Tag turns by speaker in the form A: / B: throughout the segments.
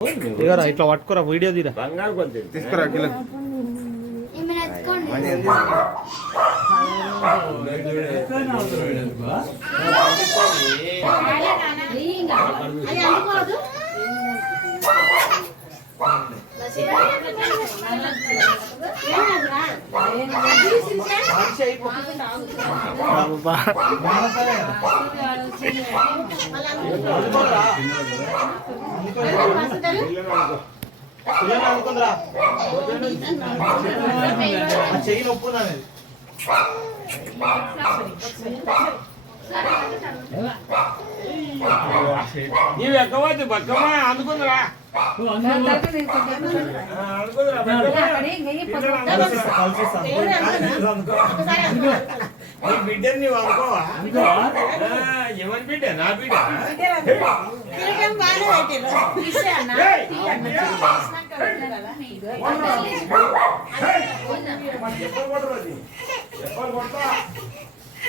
A: ఇగరా ఇట్లా పట్టుకోరా వీడియో తీరా.
B: బంగారు కొంచెం
C: తీసుకురా కిలో
D: అది అందుకోదు
A: చెయ్యి నొప్పు
B: నీవు ఎక్కవద్దు బక్కమ్మా అందుకుందిరా బిడ్డని నీవు అనుకోవా? ఎవరి బిడ్డ? నా బిడ్డ! ఎప్పుడు కొట్టరు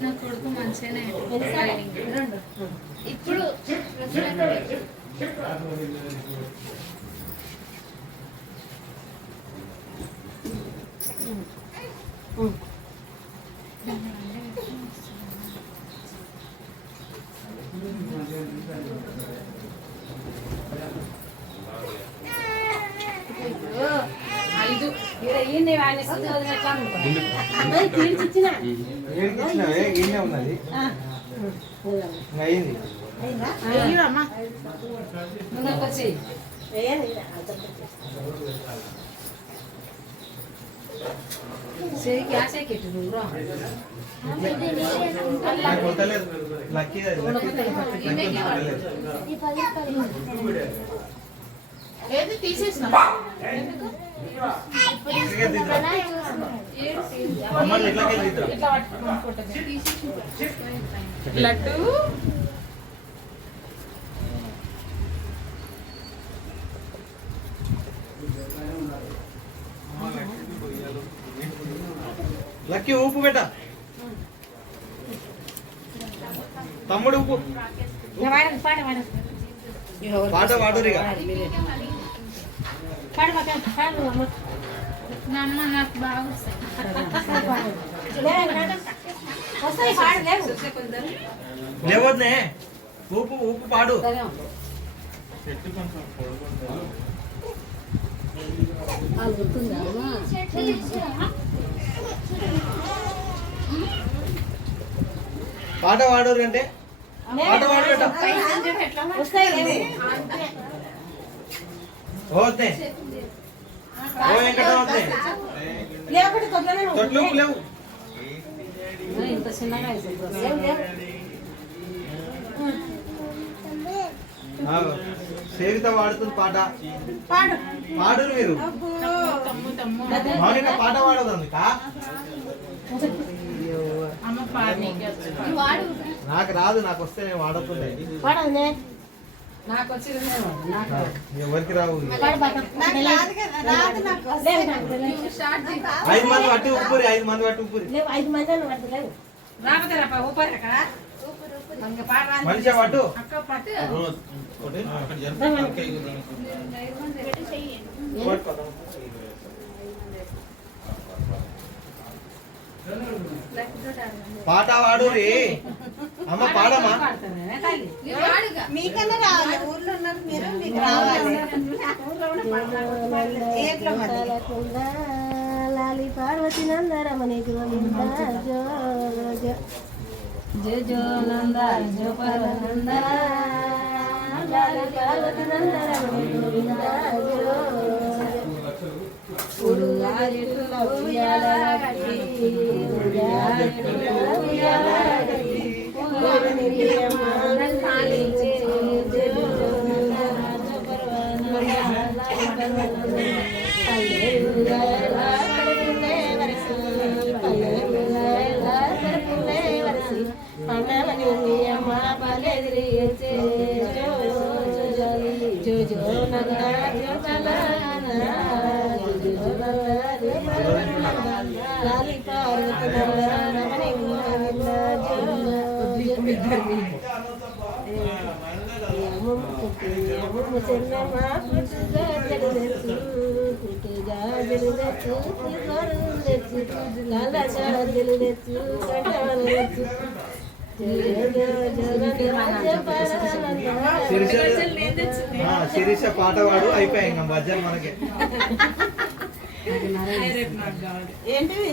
E: నా కొడుకు మంచిగానే. ఇప్పుడు ఐదు
C: ఏడికి ఇచ్చినావే గిన్నె ఉన్నది ఇంకా అయింది లక్కీ కొడతలేదు.
D: ఈ పది రూపాయలు
E: ఏది తీసేసిన. లడ్డు.
A: లక్కీ ఊపు బెట్ట తమ్ముడు ఊపు. పాట పాడరిగా
E: మా అమ్మ. నాకు బాగా వస్తాయి.
A: లేవద్నే. ఊపు ఊపు పాడు. పాట పాడరు అంటే? పాట పాడు బెట్ట ఓతే ఓ వెంకట ఓతే తొట్లు ఊపు లేవు
F: ఇంత చిన్నగా.
A: సేవిత పాడుతుంది పాట. పాడు. మీరు. మౌనిక పాట పాడదు అందుక
E: నీకే
A: రాదు నాకు వస్తే నేను వాడుతుండే
F: నాకు వచ్చింది నాకు
A: ఎవరికి రావు. ఐదు మంది పట్టి ఉప్పురి ఐదు మంది పట్టి ఉప్పురి
F: ఐదు మంది పడతలేవు రాకపోతే రా ఊపారు అక్కడ మనకి పాట రాని
A: మనిషి పట్టు
E: అక్క పట్టు
A: పాట పాడు రే అమ్మ పాడమా
F: పాడతానే తల్లి
E: నువ్వు పాడుగా
G: మీకన్నా రావాలి ఊర్లో ఉన్నారు మీరు మీకు రావాలి ఎట్లా మరి
F: లాలి పార్వతి నందరమణి గోవింద జో జో జో నంద జో పర్వనంద ఉయ్యాల ఉయ్యాల
A: శిరీష పాట పాడు అయిపోయాయి ఇంకా భజన మనకి.
D: ఏంటివి?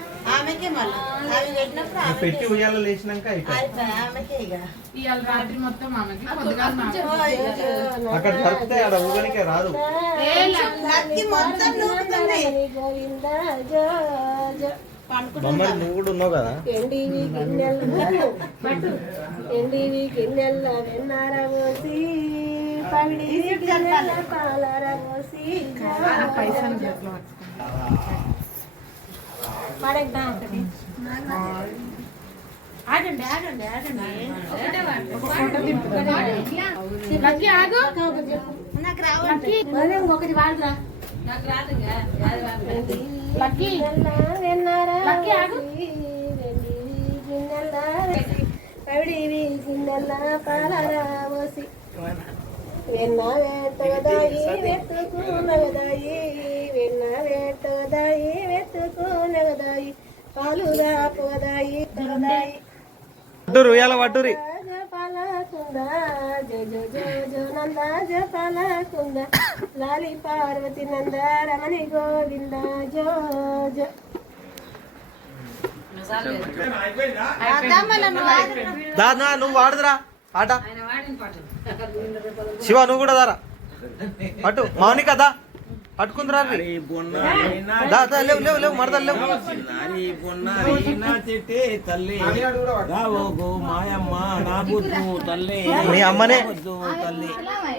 D: ఆమెకే మళ్ళీ. అవి పెట్టినప్పుడు
A: ఈ
D: ఆమెకే.
A: పెట్టి ఉయ్యాల లేచినాక అయిపోయాయి
D: అయిపోయి ఆమెకే ఇక.
E: ఇవాళ రాత్రి మొత్తం ఆమెకి పొద్దుగా నాకు.
A: అక్కడ దొరికితే ఆడ ఊగనికే రాదు.
E: ఏ లా-
D: లక్కి మొత్తం నూకుతుంది
F: గోవింద జో జో
A: బొమ్మడి నువ్వు కూడా ఉన్నావు కదా?
F: ఎండివి గిన్నెల పట్టు. ఎండివి గిన్నెల వెన్నార పోసి పవిడి గిన్నెల పాలర పోసి
E: పైసలు జేబులో పెట్టుకో.
F: పడేద్దాం ఒకటి ఆగండి ఆగండి ఆగండి.
E: లక్కీ ఆగు.
D: నాకు రావాలి
F: మళ్ళీ ఇంకొకటి వాడరా
D: నాకు రాదు
E: లక్కీ.
F: లక్కీ ఆగు. పవిడివి గిన్నెల పాలర పోసి వెన్న వేటదాయి వెతుకునగదాయి వెన్న వేటదాయి వెతుకునగదాయి పాలుగా పోదాయి తగదాయి
A: వడ్డూరు ఉయ్యాల వడ్డూరి.
F: జపాలకుంద జో జో జో జో నంద జపాలకుంద లాలి పార్వతి నంద రమణి గోవింద జో జో
A: నువ్వు వాడుదురా ఆట శివ నువ్వు కూడా దారా? అటు మౌనిక దా. పట్టుకుందిరా లేవు లేవు లేవు మరదలు లేవు.
B: నారి బొన్నారి నా చెట్టే తల్లి. రావోగు మాయమ్మ నా బుద్ధు తల్లి.
A: మీ అమ్మనే.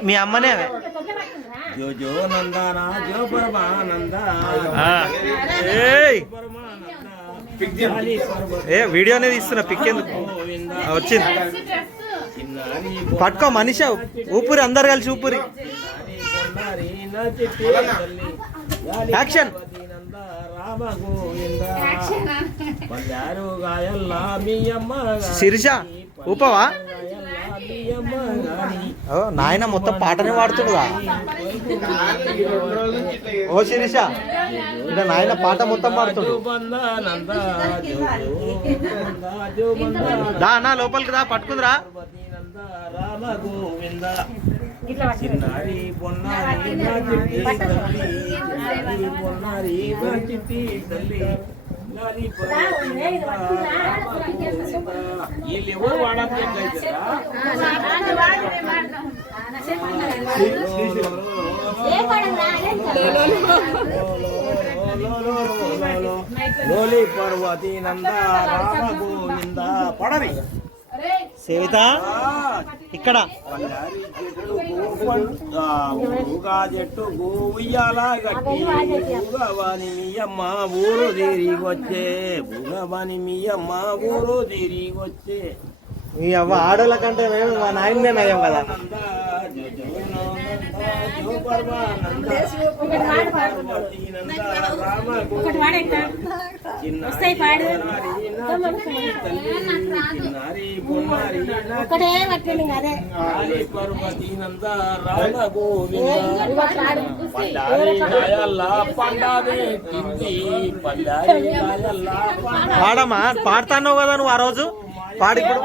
A: మీ అమ్మనే.
B: జో జో నందన జో పరమానంద
A: ఏ వీడియో అనేది ఇస్తున్నా పిక్ ఎందుకు? వచ్చింది. పట్టుకో మనిషి ఊపిరి అందరు కలిసి ఊపిరి. యాక్షన్. శిరిష ఊపవా? ఓ నాయన మొత్తం పాటనే పాడుతుడుగా. ఓ శిరీష ఇక్కడ నాయన పాట మొత్తం పాడుతుడు. దా అన్న లోపలికి దా పట్టుకుందిరా.
B: రామ గోవింద చిన్నారి పొన్నారి నా చిట్టి తల్లి పొన్నారి నా తల్లి వాడట్లేదా లోలి పర్వతి నంద రామ గోవింద పడరి
A: సేవిత ఇక్కడ.
B: ఊగా చెట్టు గోవుయ్యాల గట్టి భూగవాని ఊరు తిరిగొచ్చే భూగవాని మీ అమ్మ ఊరు తిరిగొచ్చే
A: మీ అవ్వ ఆడోళ్ళ కంటే మేము మా నాయననే నయం కదా.
B: నంద జో జో నంద
F: ఒకటే పట్టండి అదే
A: పాడమ్మా పాడుతాన్నావు కదా నువ్వు ఆ రోజు పాడి
B: ఇట్లా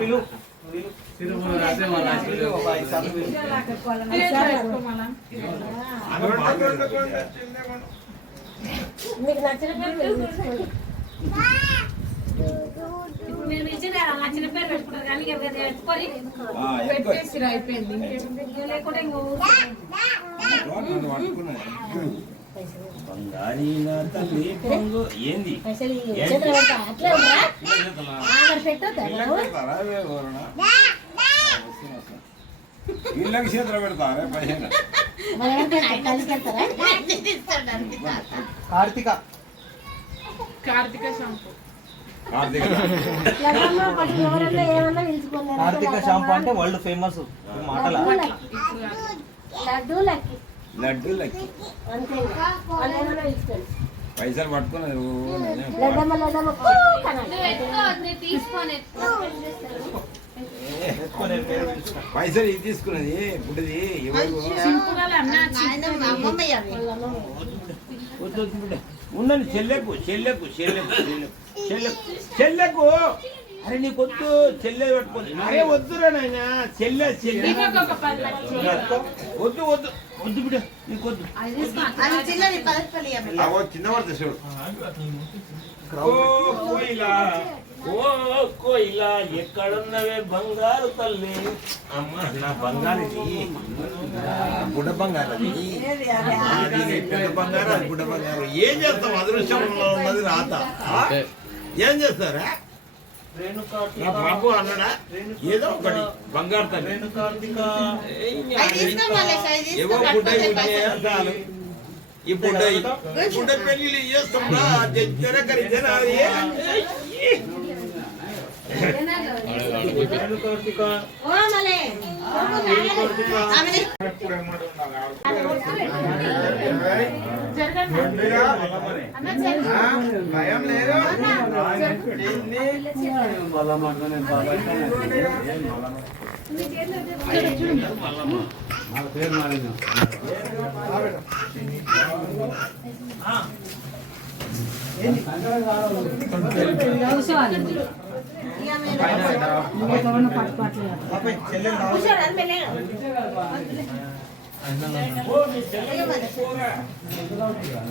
A: పిలు.
F: మీకు నచ్చిన
D: మీరు ఇచ్చిన నచ్చిన పేరు పెట్టుకుంటారు కానీ ఇక ఎత్తుకొని
E: పెట్టేసిరా అయిపోయింది
D: లేకుంటే
B: బంగారీ నా తల్లి పొంగు ఏంది. ఏంది?
F: చేతులు? ఆ?
B: పెడతారా? పెడతారా?
A: కార్తీక
E: కార్తీక షాంపూ
B: కార్తీక
A: షాంపూ అంటే వరల్డ్ ఫేమస్ మాటల.
F: లడ్డు లక్కి.
B: పైసలు
A: పిలుచుకో.
B: పైసలు ఇది తీసుకున్నది ఇప్పుడుది. ఉన్నది చెల్లెకు చెల్లెకు చెల్లెకు చెల్లెకు చెల్లెకు చెల్లెకు? అరే నీకు వద్దు చెల్లె పట్టుకొని అరే వద్దురా నాయన చెల్లె చెల్లె. వద్దు వద్దు. వద్దు బిడ్డ నీకు వద్దు.
D: అది తీసుకో
F: అది చిన్నది పదపల్లి అమ్మ.
B: అవో చిన్న పడుతుంది చూడు. ఓ కోయిలా. ఓ కోయిలా ఎక్కడున్నవే బంగారు తల్లి? అమ్మ నా బంగారు బుడ్డ బంగారు పెద్ద బంగారు అది బుడ్డ బంగారు. ఏం చేస్తాం? అదృష్టంలో ఉన్నది రాత? ఏం చేస్తారా నా బాబు అన్నాడా? ఏదో ఒకటి బంగారు తల్లి. ఏవో
F: పైసలు.
B: అంటారు ఈ బుడ్డ ఈ బుడ్డ పెళ్ళి కరితేనా అది
A: రేణు కార్తీక
F: ఓ మలే. ఆమెని
H: భయం లేదు
D: పేరు ఇంకెవరన్నా పట్టుకోవట్లేదు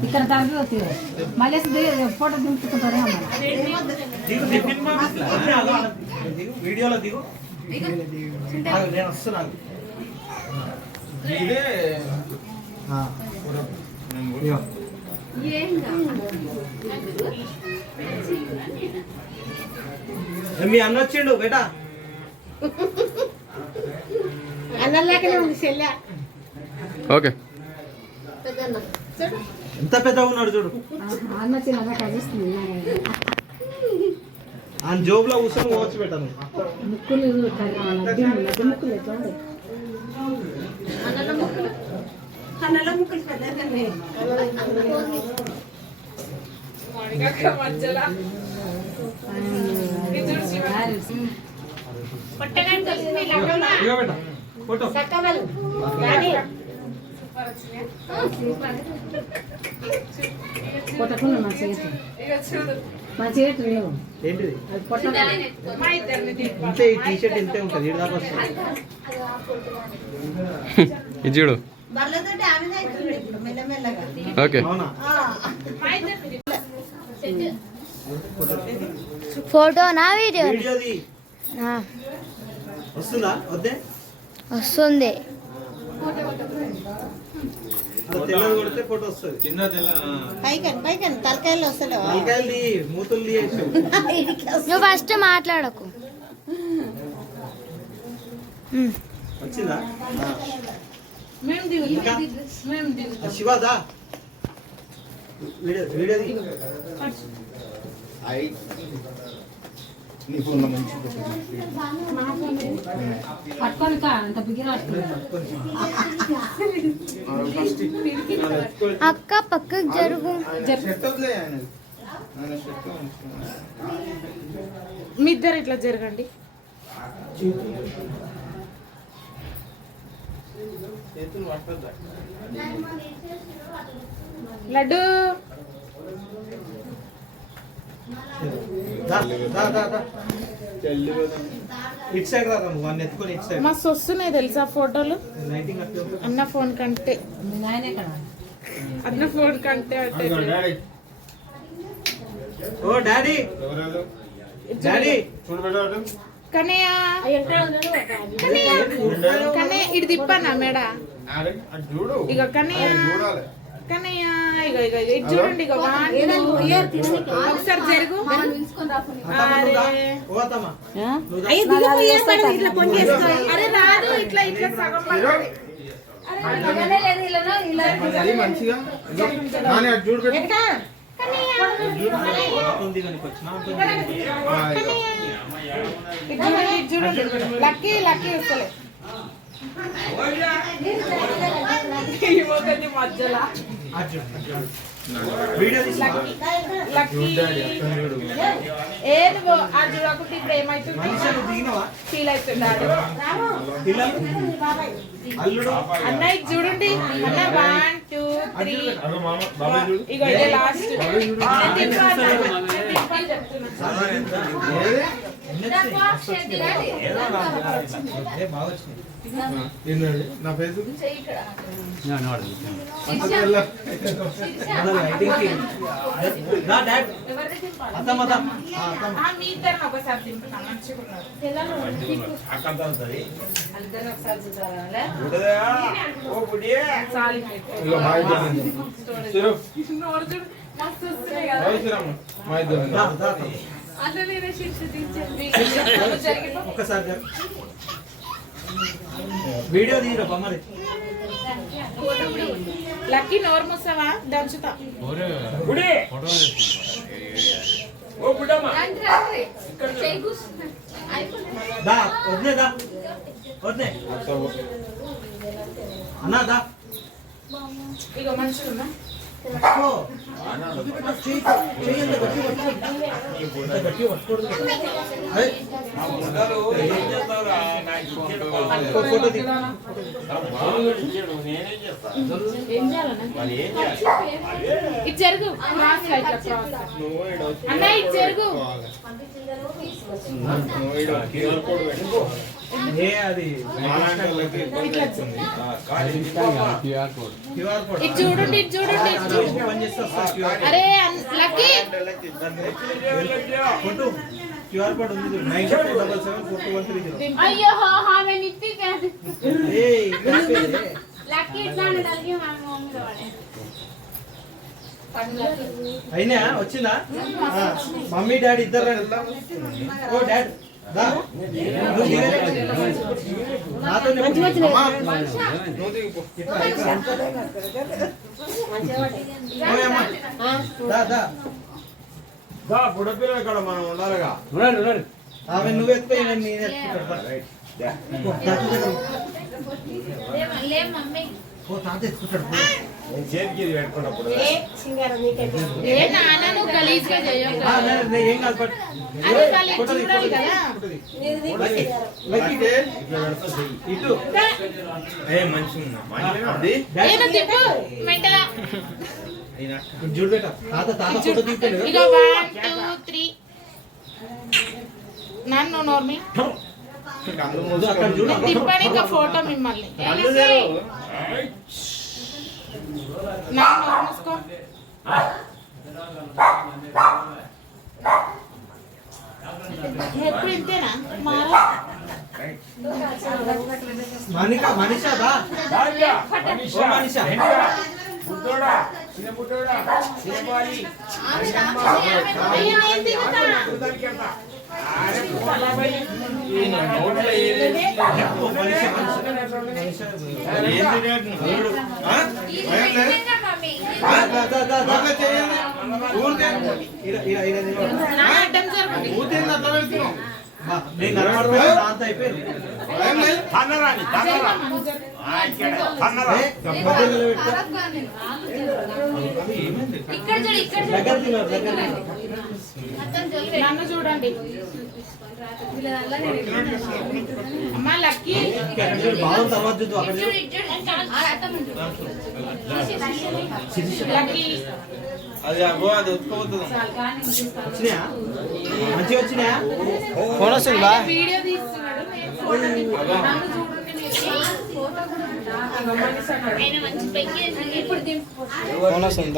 D: ఇక్కడ తరగతి మళ్ళీ ఫోటో దింపుకుంటారే
A: వీడియోలో దిగు. నేను వస్తున్నాను ఇదే. ఏ, మీ అన్న వచ్చిండు బేటా?
F: ఉంది చెల్లె.
G: ఓకే.
A: ఎంత పెద్దగా ఉన్నాడు చూడు.
D: అన్న చిన్నగా
A: ఆయన జోబులో కూర్చొని పోవచ్చు పెట్టాను
D: చూడండి
F: ముక్కలు.
D: చేతి చేతి
A: ఏంటిది ఇంతే ఈ టీ షర్ట్ ఇంతే ఉంటుంది దాకా వస్తుంది
G: ఇది చూడు ఓకే.
C: ఫోటోనా వీడియో?
A: వస్తుందా? వద్దే?
C: వస్తుంది.
A: ఫోటో వస్తుంది.
F: తలకాయలు
A: మూతులు తీసేసావు
C: నువ్వు ఫస్ట్ మాట్లాడకు.
A: శివాదా? వీడియో వీడియోది.
D: పట్టుకొని అంత
C: అక్క పక్కకు జరుగు.
E: మీ ఇద్దరు ఇట్లా జరగండి. లడ్డు. మస్తు వస్తున్నాయి తెలుసా ఫోటోలు. అన్న ఫోన్ కంటే. అన్న ఫోన్ కంటే అంటే
A: ఓ డాడీ.
E: కన్నయ్య. కన్నయ్య. ఇటు తిప్పన్నా మేడ? ఇక కన్నయ్య.
H: చూడాలి.
E: కన్నయ్య ఇక ఇక ఇక ఇటు చూడండి ఇక ఒకసారి జరుగు.
D: అయ్యో దిగపోయే ఇట్లా పొంగేసుకో.
E: అరే రాదు ఇట్లా ఇట్లా సగం
H: మంచిగా? చూడు
E: లక్కీ లక్కీ వస్తలే. మధ్యలో.
A: అటు చూడు, అటు చూడు. వీడియో తీసి
E: లక్కీ
H: డాడీ, అక్కడ చూడు.
E: ఏ నువ్వు ఆ చూడకుంటే ఇప్పుడు ఏమైతుంది
A: మనిషి నువ్వు దిగినవా
E: ఫీల్ అవుతున్నాడు
A: పిల్లలు అల్లుడు
E: అన్న ఇది చూడండి అన్న వన్ టూ త్రీ
H: అగో మామ బాబాయ్ చూడు
E: ఇగో ఇదే లాస్ట్
H: బాబాయ్ నా
A: ఆ,
E: మీ ఒకసారి ఒకసారి
H: ఇద్దరు.
E: అట్లా నేనే శిక్ష
A: జరు. వీడియో తీయరా బొమ్మది?
E: లక్కీ నోరు మూసావా? దంచుతా.
H: బుడి. ఓ
F: అయిపోయింది.
A: దా అన్నా దా.
E: ఇక మంచిగా ఉన్నా
A: ఫోటో
E: ఇది జరుగు. క్రాస్గా క్రాస్ అన్న ఇది జరుగు. ఇది చూడండి ఇది చూడండి అరే లక్కీ.
A: క్యూఆర్ కోడ్ ఉంది. Nine double seven four two one three zero.
F: అయ్యో ఆమె నిత్తి
A: ఏయ్ కలిపే.
F: లక్కీ ఇట్లా అడిగి మా మమ్మీ వాడే.
A: అయినా వచ్చిందా? మమ్మీ డాడీ ఇద్దరు. Oh dad.
H: బుడపిల్ల ఇక్కడ మనం ఉండాలిగా.
A: ఆమె నువ్వు ఎత్తుకో ఈమె నేను ఎత్తుకుంటాడు తాత దగ్గర.
F: లే మమ్మీ
A: పో, తాత ఎత్తుకుంటాడు పో.
H: నేను చేతికి పెట్టుకున్నప్పుడు.
E: ఏ
A: కాదు ఇటే.
H: ఏ
A: చూడు బేట తాత తాత ఫోటో తీస్తాడు
E: నన్ను నోర్మి.
A: అక్కడ చూడు
E: తిప్పని ఫోటో మిమ్మల్ని. ఎప్పుడు ఇంతేనా మారా
A: మనిక మనిషా
H: మనిషా, చిన్న
A: అంత అయిపోయింది
H: ఇక్కడ,
E: చూడండి.
D: అమ్మ లక్కీ.
E: లక్కీ.
H: అది అగో అది
E: చూస్తాను.
B: వచ్చినాయా? మంచిగా వచ్చినాయా? ఫోన్ వస్తుందా
D: వీడియో తీస్తున్నాడు
B: ఫోన్ వస్తుంది